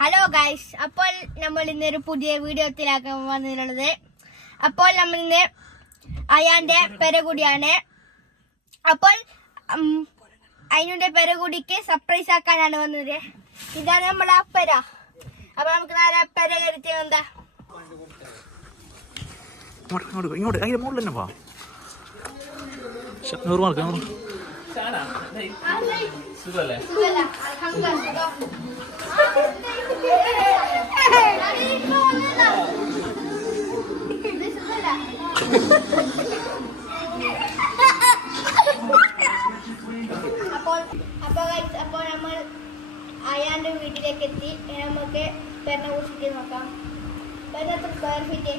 Hello guys, അപ്പോൾ നമ്മൾ ഇന്നൊരു പുതിയ വീഡിയോത്തിലാക്കാൻ വന്നിട്ടുള്ളത്. അപ്പോൾ നമ്മൾ ഇന്ന് അയാന്റെ പെരകുടിയാണ്. അപ്പോൾ അതിനുടെ പെരകുടിക്ക് സർപ്രൈസ് ആക്കാനാണ് വന്നത്. ഇതാണ് നമ്മളെ ആ പെര. അപ്പൊ നമുക്ക് നേരെ പെര കരുത്തി എന്താ ഇങ്ങോട്ട് അതിന്റെ മുകളിൽ തന്നെ പോവാം. അപ്പോൾ നമ്മൾ അയാന്റെ വീട്ടിലേക്ക് എത്തി. നമുക്ക് പെരനെ കുറിച്ചിട്ട് നോക്കാം. പെര എത്ര സ്ക്വയർ ഫീറ്റ്?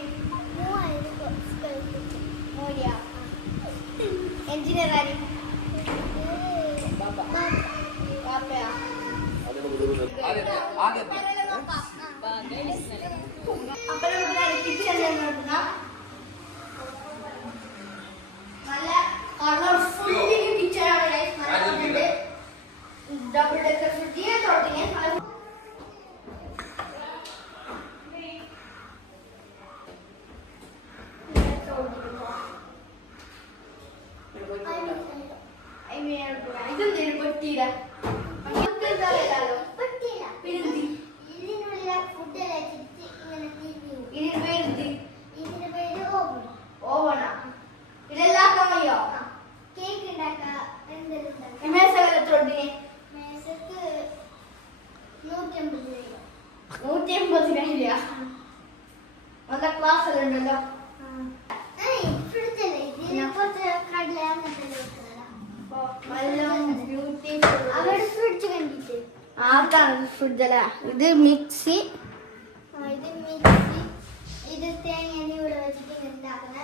3000 square feet. മോഡിയാ എഞ്ചിനീയർ ആര്? പാപ്പയാ. അപ്പൊ നമുക്ക് കിച്ചൺ നോക്കാം. നല്ല കളർഫുൾ കിച്ചൺ ആണ്. ഡബിൾ ഡെക്കർ ഫ്രിഡ്ജ് തൊട്ടിന് ഇതെന്തെങ്കിലും പൊട്ടിയില്ല. ഓവണാ ഇതെല്ലാം പോയോ? കേക്ക് ഉണ്ടാക്കാം. മേശകലത്തൊട്ടിന് 150 നല്ല ക്ലാസ് എല്ലാം ഉണ്ടല്ലോ. ഫ്രിഡ്ജ് അല്ല, ഇത് മിക്സി. ഇത് തേങ്ങ ഇവിടെ വെച്ചിട്ട് ഉണ്ടാക്കുന്ന.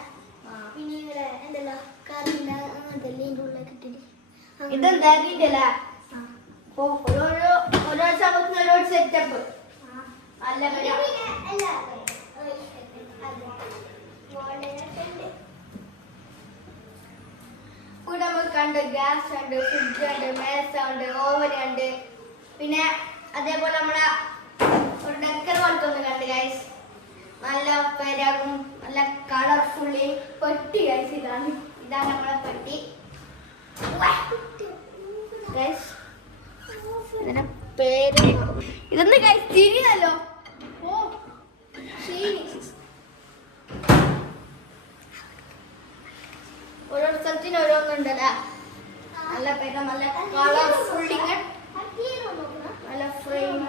പിന്നെ ഇവിടെ എന്തല്ലോ കറിയില്ല അങ്ങനത്തെ ഉള്ളിൽ കിട്ടിട്ട് ഇതെന്താ അല്ലേ? ഓരോ സമയത്തിന് ഓരോ സെറ്റപ്പ്. അല്ല ഇവിടെ നമുക്കുണ്ട് ഗ്യാസ് ഉണ്ട്, ഫ്രിഡ്ജ് ഉണ്ട്, മേശ ഉണ്ട്, ഓവൻ ഉണ്ട്. പിന്നെ അതേപോലെ നമ്മളെ ഒരു ഡെക്കർ പോലത്തെ ഒന്ന് കണ്ട് ഗൈസ്. നല്ല പെരകും നല്ല കളർഫുള്ളി പെട്ടി ഗൈസ്. ഇതാണ് നമ്മളെ പെട്ടി ഗൈസ്. ഇതിന്റെ പേര് ഇതൊന്ന് ഗൈസ് തിരിയല്ലോ. ഓരോ സ്ഥലത്തിന് ഓരോന്നുണ്ടല്ലേ. നല്ല പേര്, നല്ല കളർഫുള്ളിങ്, നല്ല ഫ്രെയിം.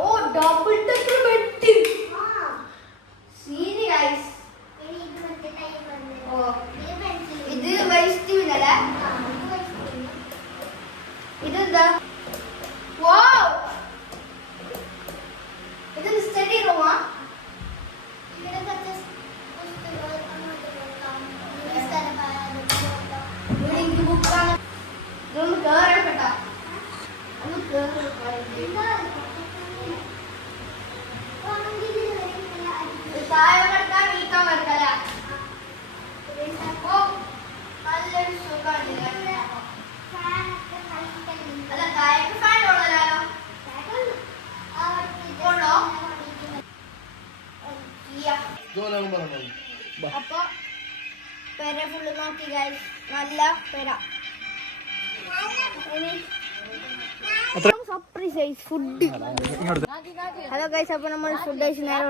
ഓ ഡബിൾ ഡെക്കർ ബെഡ്. സീനി ഗൈസ്. ഓ ഇത് വേസ്റ്റ് അല്ലേ? ഇതെന്താ? വാവ്, ഇതൊരു സ്റ്റഡി റൂമാ. ഇതൊന്ന് കേറട്ടെ. താഴെ കിടക്കാൻ വീട്ടാൻ വരക്കല. നല്ലൊരു സുഖമാണ്. അല്ല താഴേക്ക് ഫാൻ ഉള്ളല്ലോ. അപ്പൊ പെര ഫുള്ള് നോക്കി ഗൈസ്. നല്ല പെര. Surprise food. ഹലോ ഗൈസ്, അപ്പൊ നമ്മൾ ഫുഡ് കഴിച്ച് നേരെ